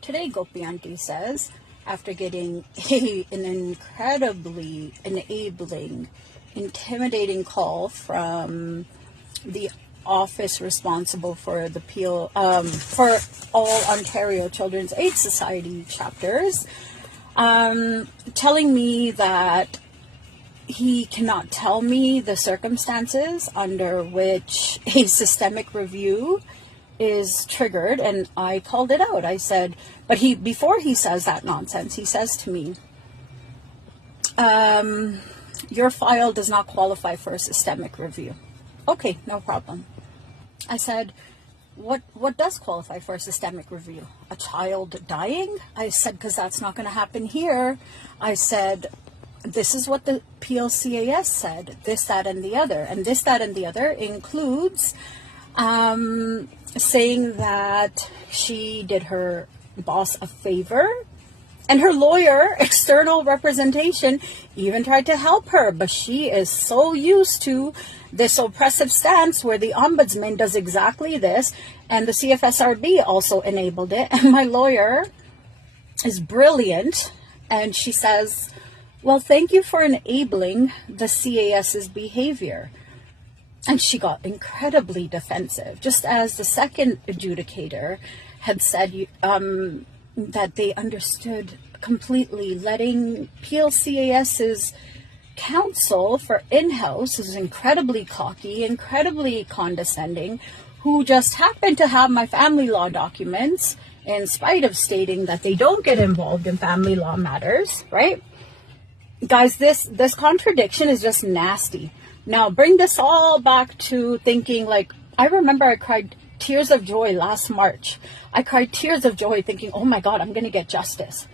Today, Gopi Auntie says, after getting an incredibly enabling, intimidating call from the office responsible for the for all Ontario Children's Aid Society chapters, telling me that he cannot tell me the circumstances under which a systemic review is triggered. And I called it out. I said, but before he says that nonsense, he says to me, your file does not qualify for a systemic review. Okay, no problem. I said, what does qualify for a systemic review? A child dying? I said, because that's not going to happen here. I said, this is what the PLCAS said, this, that, and the other. And this, that, and the other includes saying that she did her boss a favor, and her lawyer, external representation, even tried to help her, but she is so used to this oppressive stance where the ombudsman does exactly this, and the CFSRB also enabled it, and my lawyer is brilliant, and she says, well, thank you for enabling the CAS's behavior. And she got incredibly defensive, just as the second adjudicator had said that they understood completely, letting PLCAS's counsel for in-house, who's incredibly cocky, incredibly condescending, who just happened to have my family law documents, in spite of stating that they don't get involved in family law matters, right? Guys, this contradiction is just nasty. Now, bring this all back to thinking, like, I remember I cried tears of joy last March. I cried tears of joy thinking, oh my God, I'm going to get justice.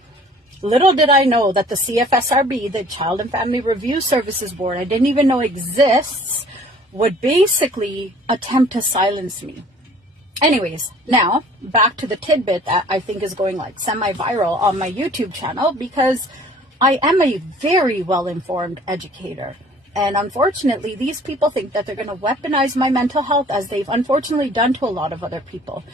Little did I know that the CFSRB, the Child and Family Review Services Board, I didn't even know exists, would basically attempt to silence me. Anyways, now back to the tidbit that I think is going like semi-viral on my YouTube channel, because I am a very well-informed educator. And unfortunately, these people think that they're going to weaponize my mental health, as they've unfortunately done to a lot of other people.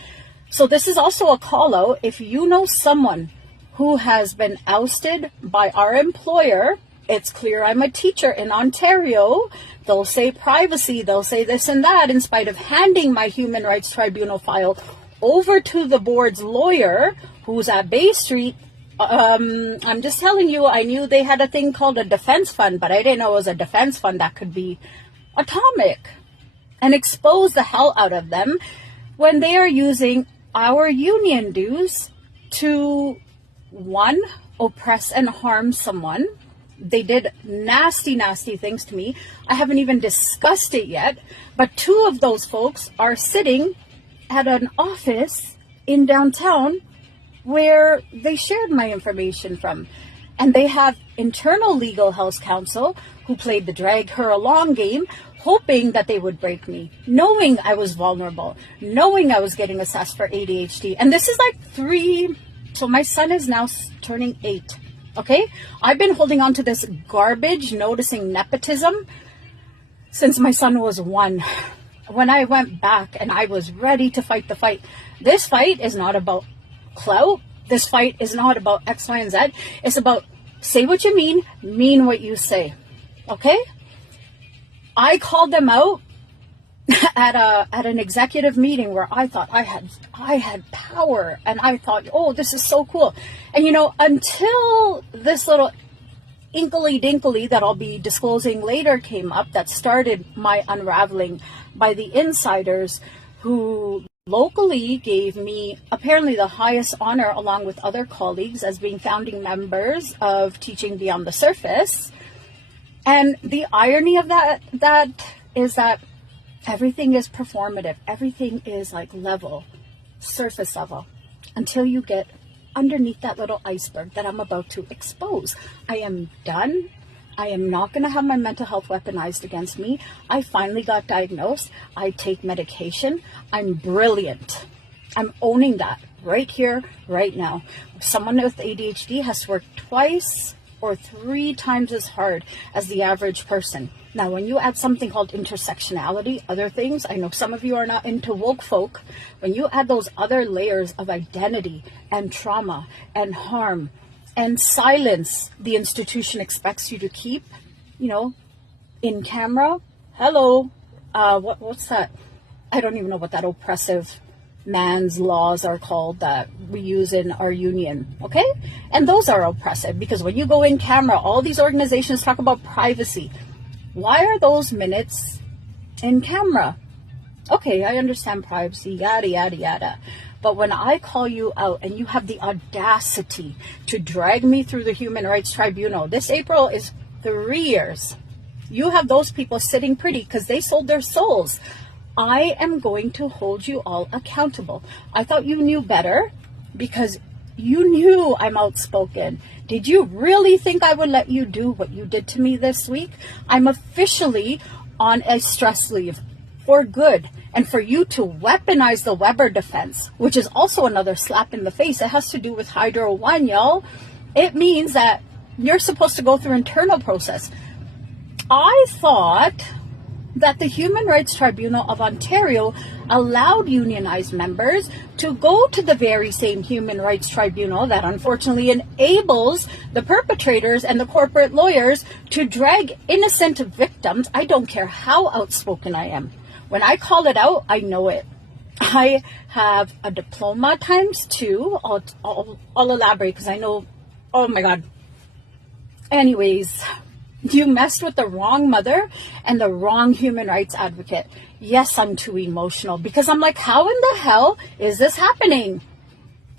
So this is also a call out. If you know someone who has been ousted by our employer, it's clear I'm a teacher in Ontario. They'll say privacy, they'll say this and that, in spite of handing my Human Rights Tribunal file over to the board's lawyer, who's at Bay Street. I'm just telling you, I knew they had a thing called a defense fund, but I didn't know it was a defense fund that could be atomic and expose the hell out of them when they are using our union dues to, one, oppress and harm someone. They did nasty, nasty things to me. I haven't even discussed it yet, but two of those folks are sitting at an office in downtown where they shared my information from. And they have internal legal house counsel who played the drag her along game, hoping that they would break me, knowing I was vulnerable, knowing I was getting assessed for ADHD. And this is like so my son is now turning 8. Okay? I've been holding on to this garbage, noticing nepotism, since my son was 1. When I went back and I was ready to fight the fight. This fight is not about clout. This fight is not about X, Y, and Z. It's about say what you mean what you say. Okay? I called them out at an executive meeting where I thought I had power, and I thought, oh, this is so cool. And until this little inkly dinkly that I'll be disclosing later came up, that started my unraveling by the insiders who locally gave me apparently the highest honor, along with other colleagues, as being founding members of Teaching Beyond the Surface. And the irony of that is that everything is performative. Everything is like level, surface level, until you get underneath that little iceberg that I'm about to expose. I am done. I am not going to have my mental health weaponized against me. I finally got diagnosed. I take medication. I'm brilliant. I'm owning that right here, right now. Someone with ADHD has to work twice or 3 times as hard as the average person. Now, when you add something called intersectionality, other things, I know some of you are not into woke folk, when you add those other layers of identity and trauma and harm and silence the institution expects you to keep, in camera, hello, what's that? I don't even know what that oppressive man's laws are called that we use in our union, okay? And those are oppressive because when you go in camera, all these organizations talk about privacy. Why are those minutes in camera? Okay, I understand privacy, yada, yada, yada. But when I call you out and you have the audacity to drag me through the Human Rights Tribunal, this April is 3 years. You have those people sitting pretty because they sold their souls. I am going to hold you all accountable. I thought you knew better because you knew I'm outspoken. Did you really think I would let you do what you did to me this week? I'm officially on a stress leave for good. And for you to weaponize the Weber defense, which is also another slap in the face, it has to do with Hydro One, y'all. It means that you're supposed to go through internal process. I thought that the Human Rights Tribunal of Ontario allowed unionized members to go to the very same Human Rights Tribunal that unfortunately enables the perpetrators and the corporate lawyers to drag innocent victims. I don't care how outspoken I am. When I call it out, I know it. I have a diploma ×2. I'll elaborate because I know, oh my God. Anyways, you messed with the wrong mother and the wrong human rights advocate. Yes, I'm too emotional because I'm like, how in the hell is this happening?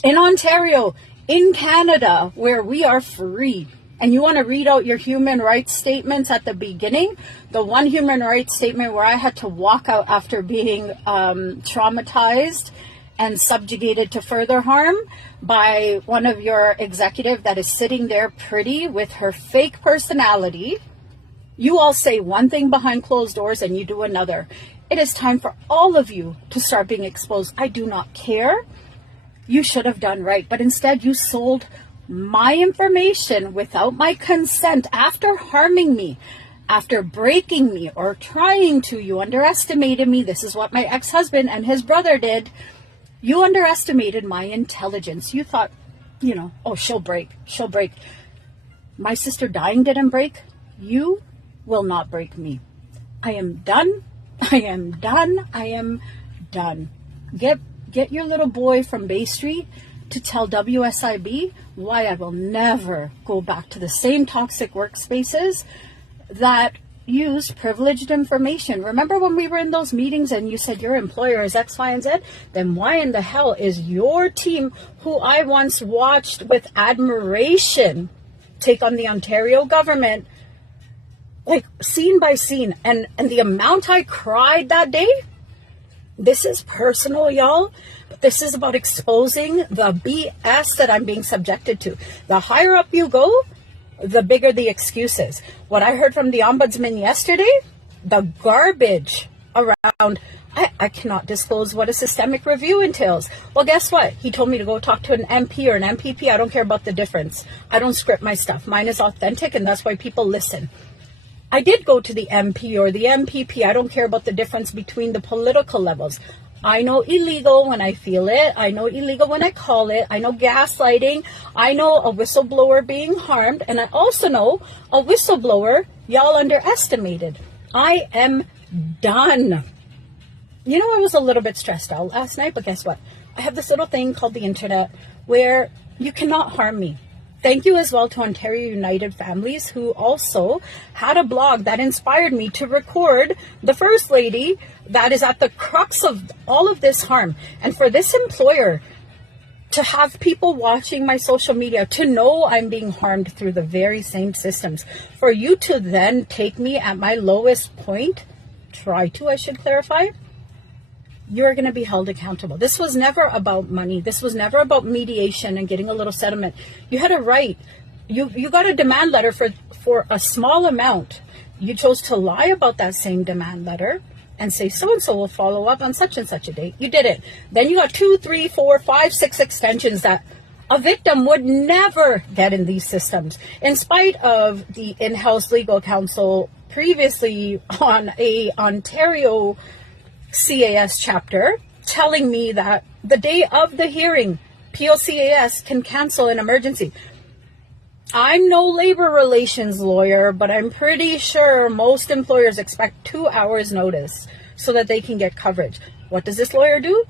In Ontario, in Canada, where we are free. And you want to read out your human rights statements at the beginning? The one human rights statement where I had to walk out after being traumatized and subjugated to further harm by one of your executive that is sitting there pretty with her fake personality. You all say one thing behind closed doors and you do another. It is time for all of you to start being exposed. I do not care. You should have done right, but instead you sold my information without my consent after harming me, after breaking me or trying to. You underestimated me. This is what my ex-husband and his brother did. You underestimated my intelligence. You thought, oh, she'll break. She'll break. My sister dying didn't break. You will not break me. I am done. I am done. I am done. Get your little boy from Bay Street to tell WSIB why I will never go back to the same toxic workspaces that used privileged information. Remember when we were in those meetings and you said your employer is X, Y, and Z? Then why in the hell is your team, who I once watched with admiration take on the Ontario government, like scene by scene, and the amount I cried that day? This is personal, y'all. But this is about exposing the BS that I'm being subjected to. The higher up you go, the bigger the excuses. What I heard from the ombudsman yesterday, the garbage around, I cannot disclose what a systemic review entails. Well, guess what? He told me to go talk to an MP or an MPP. I don't care about the difference. I don't script my stuff. Mine is authentic, and that's why people listen. I did go to the MP or the MPP. I don't care about the difference between the political levels. I know illegal when I feel it. I know illegal when I call it. I know gaslighting. I know a whistleblower being harmed. And I also know a whistleblower y'all underestimated. I am done. I was a little bit stressed out last night, but guess what? I have this little thing called the internet where you cannot harm me. Thank you as well to Ontario United Families, who also had a blog that inspired me to record the First Lady that is at the crux of all of this harm. And for this employer to have people watching my social media, to know I'm being harmed through the very same systems, for you to then take me at my lowest point, I should clarify, you're going to be held accountable. This was never about money. This was never about mediation and getting a little settlement. You had a right. You got a demand letter for a small amount. You chose to lie about that same demand letter and say so-and-so will follow up on such and such a date. You did it. Then you got 2, 3, 4, 5, 6 extensions that A victim would never get in these systems, in spite of the in-house legal counsel previously on a Ontario CAS chapter telling me that the day of the hearing, POCAS can cancel an emergency. I'm no labor relations lawyer, but I'm pretty sure most employers expect 2 hours notice so that they can get coverage. What does this lawyer do?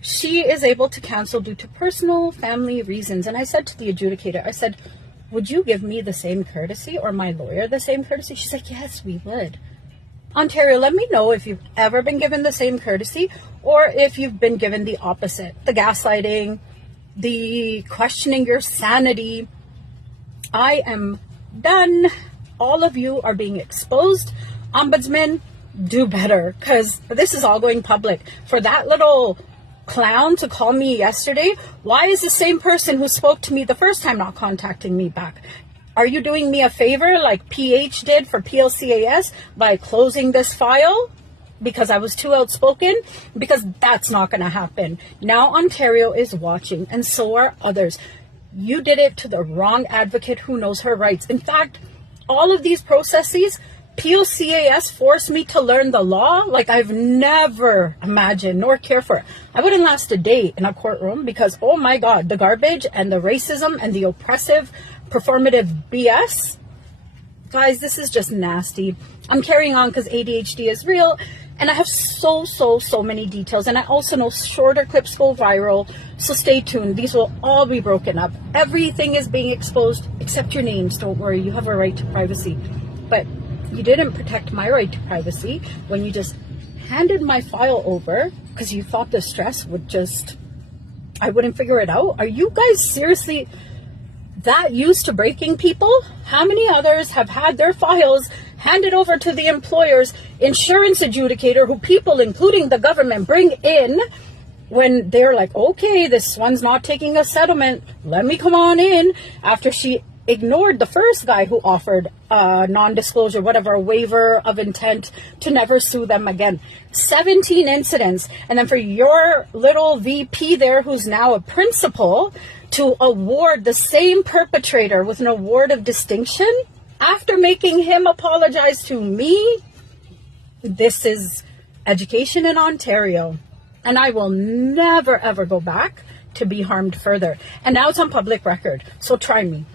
She is able to cancel due to personal family reasons. And I said to the adjudicator, I said, would you give me the same courtesy, or my lawyer the same courtesy? She's like, yes, we would. Ontario, let me know if you've ever been given the same courtesy or if you've been given the opposite. The gaslighting, the questioning your sanity. I am done. All of you are being exposed. Ombudsman, do better, because this is all going public. For that little clown to call me yesterday, why is the same person who spoke to me the first time not contacting me back? Are you doing me a favor like PH did for PLCAS by closing this file because I was too outspoken? Because that's not going to happen. Now Ontario is watching, and so are others. You did it to the wrong advocate who knows her rights. In fact, all of these processes, POCAS forced me to learn the law like I've never imagined nor cared for. I wouldn't last a day in a courtroom because, oh my God, the garbage and the racism and the oppressive performative BS. Guys, this is just nasty. I'm carrying on because ADHD is real, and I have so many details. And I also know shorter clips go viral, so stay tuned. These will all be broken up. Everything is being exposed except your names. Don't worry, you have a right to privacy. But you didn't protect my right to privacy when you just handed my file over because you thought the stress would just, I wouldn't figure it out. Are you guys seriously that used to breaking people? How many others have had their files handed over to the employer's insurance adjudicator, who people, including the government, bring in when they're like, okay, this one's not taking a settlement, let me come on in, after she ignored the first guy who offered non-disclosure, whatever, a waiver of intent to never sue them again. 17 incidents. And then for your little VP there, who's now a principal, to award the same perpetrator with an award of distinction after making him apologize to me. This is education in Ontario. And I will never, ever go back to be harmed further. And now it's on public record. So try me.